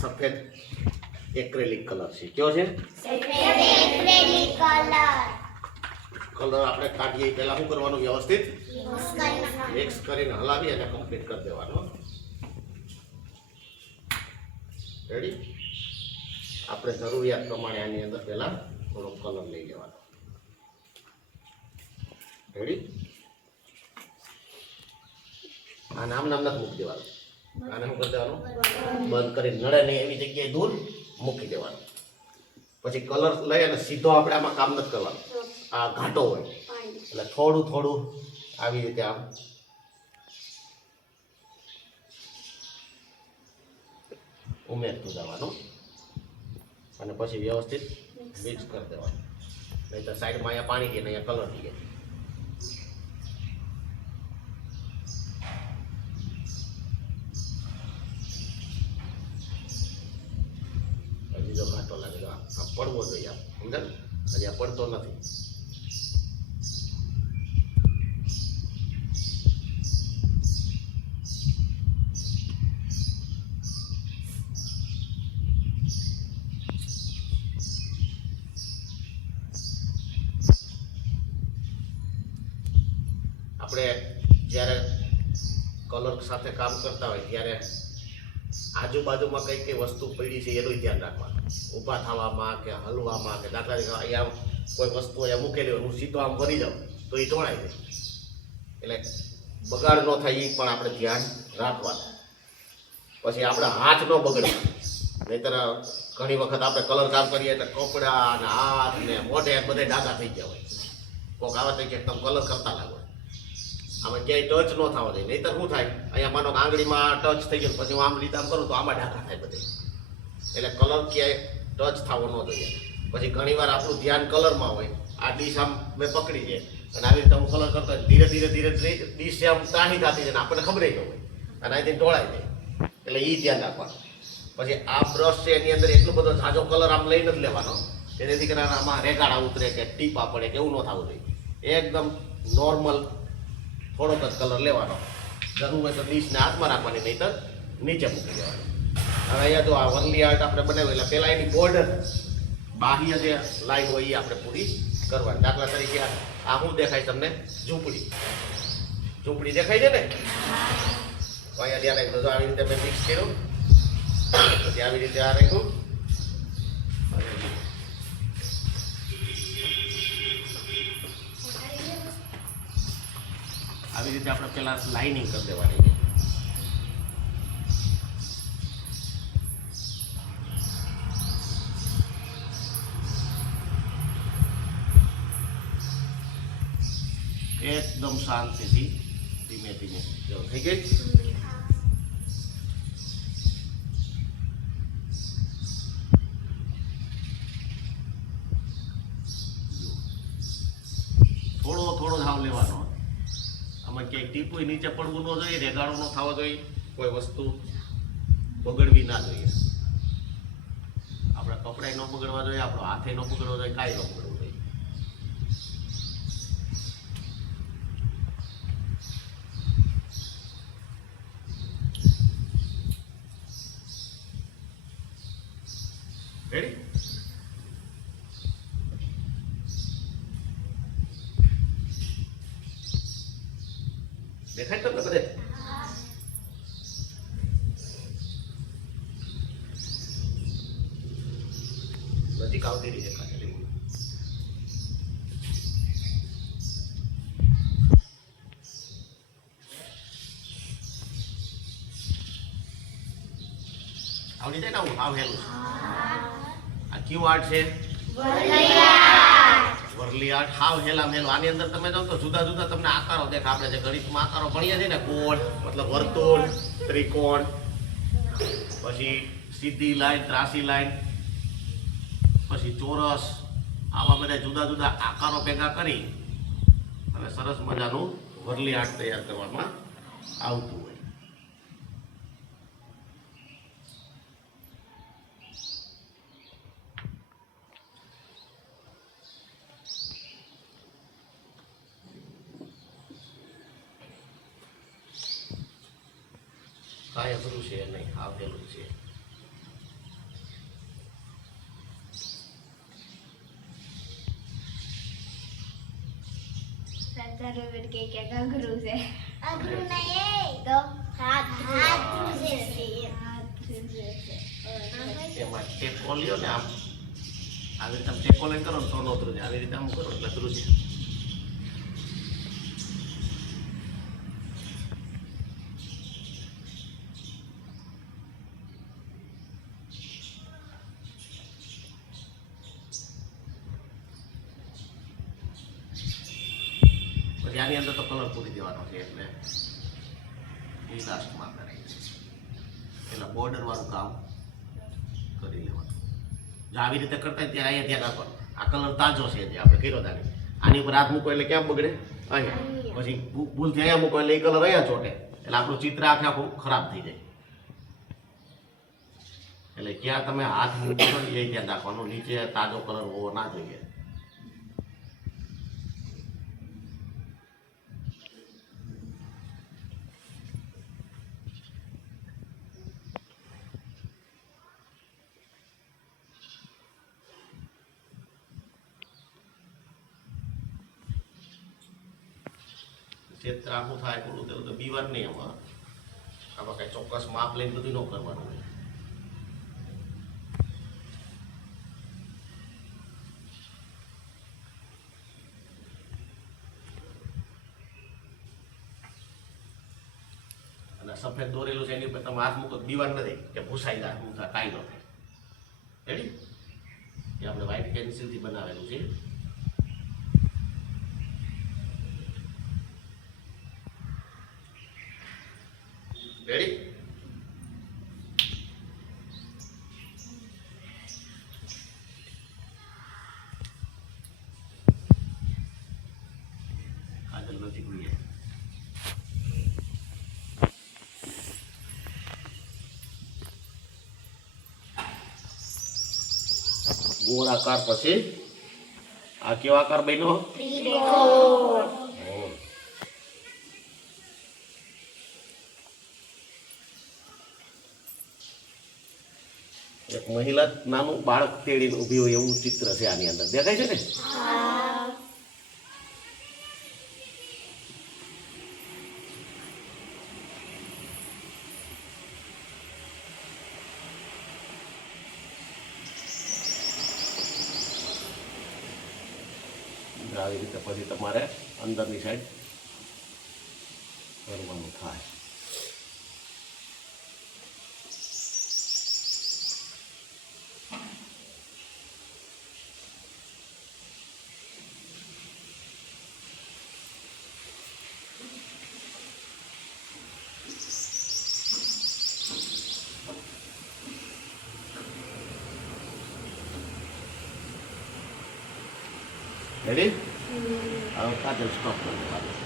સફેદ acrylic colour છે. કયો છે? સફેદ એક્રેલિક કલર. કલર આપણે કાઢીએ પહેલા શું કરવાનું? વ્યવસ્થિત મિક્સ કરીને હલાવી અને કમ્પ્લીટ કરી દેવાનો. રેડી? આપણે જરૂરિયાત પ્રમાણે આની અંદર પહેલા થોડો કલર લઈ લેવાનો. રેડી? આને આમ નામ નથી મૂકી દેવાનું. આને શું કરી દેવાનું? બંધ કરી નળે નહીં એવી જગ્યાએ દૂર મૂકી દેવાનું. પછી કલર લઈ અને સીધો આપણે આમાં કામ નથી કરવાનું. આ ઘાટો હોય એટલે થોડું થોડું આવી રીતે આમ ઉમેરતું જવાનું અને પછી વ્યવસ્થિત મિક્સ કરી દેવાનું. નહીં તો સાઈડમાં અહીંયા પાણી દે ને અહીંયા કલર દે. હજી જો ઘાટો લાગે તો આ પડવો જોઈએ. આમ સમજે ને? હજી આ પડતો નથી. આપણે જ્યારે કલર સાથે કામ કરતા હોય ત્યારે આજુબાજુમાં કઈ કઈ વસ્તુ પડી છે એનું ધ્યાન રાખવાનું. ઊભા થવામાં કે હલવામાં કે દાખલા તરીકે અહીંયા કોઈ વસ્તુ અહીંયા મૂકેલી હોય, હું સીધો આમ ભરી જાઉં તો એ ઢોળાય જાય. એટલે બગાડ ન થાય એ પણ આપણે ધ્યાન રાખવાનું. પછી આપણા હાથ ન બગડે. નહીંતર ઘણી વખત આપણે કલર કામ કરીએ એટલે કપડા અને હાથ ને મોઢે બધે ડાઘા થઈ ગયા હોય. કોઈક આવે તો કે તમે કલર કરતા લાગો. આમાં ક્યાંય ટચ ન થવા દે. નહીંતર શું થાય? અહીંયા માનો આંગળીમાં ટચ થઈ ગયો પછી હું આમ રીતે આમ કરું તો આમાં ડાઘા થાય બધે. એટલે કલર ક્યાંય ટચ થવો ન જોઈએ. પછી ઘણી વાર આપણું ધ્યાન કલરમાં હોય. આ ડીશ આમ મેં પકડી છે અને આવી રીતે હું કલર કરતો ધીરે ધીરે ધીરે ડીશ આમ ત્રાહી થતી જાય ને આપણને ખબર ન હોય અને અહીંથી ઢોળાઈ જાય. એટલે એ ધ્યાન રાખવાનું. પછી આ બ્રશ છે એની અંદર એટલો બધો ઝાઝો કલર આમ લઈ નથી લેવાનો જેથી કરીને આમાં રેગાડા ઉતરે કે ટીપા પડે કે એવું ન થવું જોઈએ. એકદમ નોર્મલ થોડોક જ કલર લેવાનો. જરૂર હોય તો ડીશને હાથમાં રાખવાની, નહીં તો નીચે મૂકી દેવાની. હવે અહીંયા જો આ વરલી આર્ટ આપણે બનાવી એટલે પહેલાં એની બોર્ડર બાહ્ય જે લાઈન હોય એ આપણે પૂરી કરવાની. દાખલા તરીકે આ શું દેખાય તમને? ઝૂંપડી. ઝૂંપડી દેખાય છે ને? તો અહીંયા ધ્યાન રાખજો. જો આવી રીતે મેં મિક્સ કર્યું પછી આવી રીતે આ રાખ્યું. આવી રીતે આપણે પેલા લાઇનિંગ કરી દેવાની. એકદમ શાંતિથી ધીમે ધીમે જો થઈ ગઈ. થોડો થોડો ભાવ લેવાનો. આમાં ક્યાંય ટીપુય નીચે પડવું ન જોઈએ, રેગાડો ન થવો જોઈએ, કોઈ વસ્તુ બગડવી ના જોઈએ. આપણા કપડાય ન બગડવા જોઈએ, આપણો હાથે ન બગડવો જોઈએ, કાંઈ ન બગડવું જોઈએ. રેડી? દેખાય તમને બધે? નજીક આવતી રહી દેખાય. આવડી જાય ને? આવું હાવ હેલું. આ કયું આર્ટ છે? વરલી આર્ટ. હાવ હેલા હેલો. આની અંદર તમે જાઓ તો જુદા જુદા તમને આકારો દેખા. આપણે જે ગણિતમાં આકારો ભણીએ છીએ ને, ગોળ મતલબ વર્તુળ, ત્રિકોણ, પછી સીધી લાઈન, ત્રાસી લાઈન, પછી ચોરસ, આવા બધા જુદા જુદા આકારો ભેગા કરી અને સરસ મજાનું વરલી આર્ટ તૈયાર કરવામાં આવતું હોય. કાંઈ અઘરું છે નહીં, આવેલું છે. ચાલો કે ઘાઘરું છે અઘરું નહીં તો હાથ ધ્રુજે છે હાથ ધ્રુજે છે એમાં ટેકો લ્યો ને આમ આવી રીતે આમ ટેકો લઈને કરો ને તો નો ધ્રુજે આવી રીતે આમ કરો એટલે ધ્રુજે પછી આની અંદર તો કલર પૂરી દેવાનો છે એટલે એ લાસ્ટમાં આપણે રહી એટલે બોર્ડર વાળું કામ કરી લેવાનું જો આવી રીતે કરતા હોય ત્યારે અહીંયા ધ્યાન રાખવાનું આ કલર તાજો છે જે આપણે કર્યો તારે આની ઉપર હાથ મૂકો એટલે ક્યાં બગડે અહીંયા પછી ભૂલથી અહીંયા મૂકો એટલે એ કલર અહીંયા ચોટે એટલે આપણું ચિત્ર આખે આખું ખરાબ થઈ જાય એટલે ક્યાં તમે હાથ મૂકો છો ને એ ધ્યાન રાખવાનું નીચે તાજો કલર હોવો ના જોઈએ ક્ષેત્ર આખું થાય પૂરું થયું તો બીવાર નહીં આમાં કઈ ચોક્કસ માપ લઈને બધું ન કરવાનું હોય અને સફેદ દોરેલું છે એની ઉપર તમે હાથ મૂકો દીવાર નથી કે ભૂસાઈ જાય હું થાય કાંઈ ન થાય રેડી એ આપણે વ્હાઇટ પેન્સિલથી બનાવેલું છે રેડી કાજલ નથી ભૂલી ગોળાકાર પછી આ કેવો આકાર બન્યો એક મહિલા નાનું બાળક તેડીને ઊભી હોય એવું ચિત્ર છે આની અંદર દેખાય છે ને આવી રીતે પછી તમારે અંદરની સાઈડ કરવાનું થાય Ready? I'll cut and stop.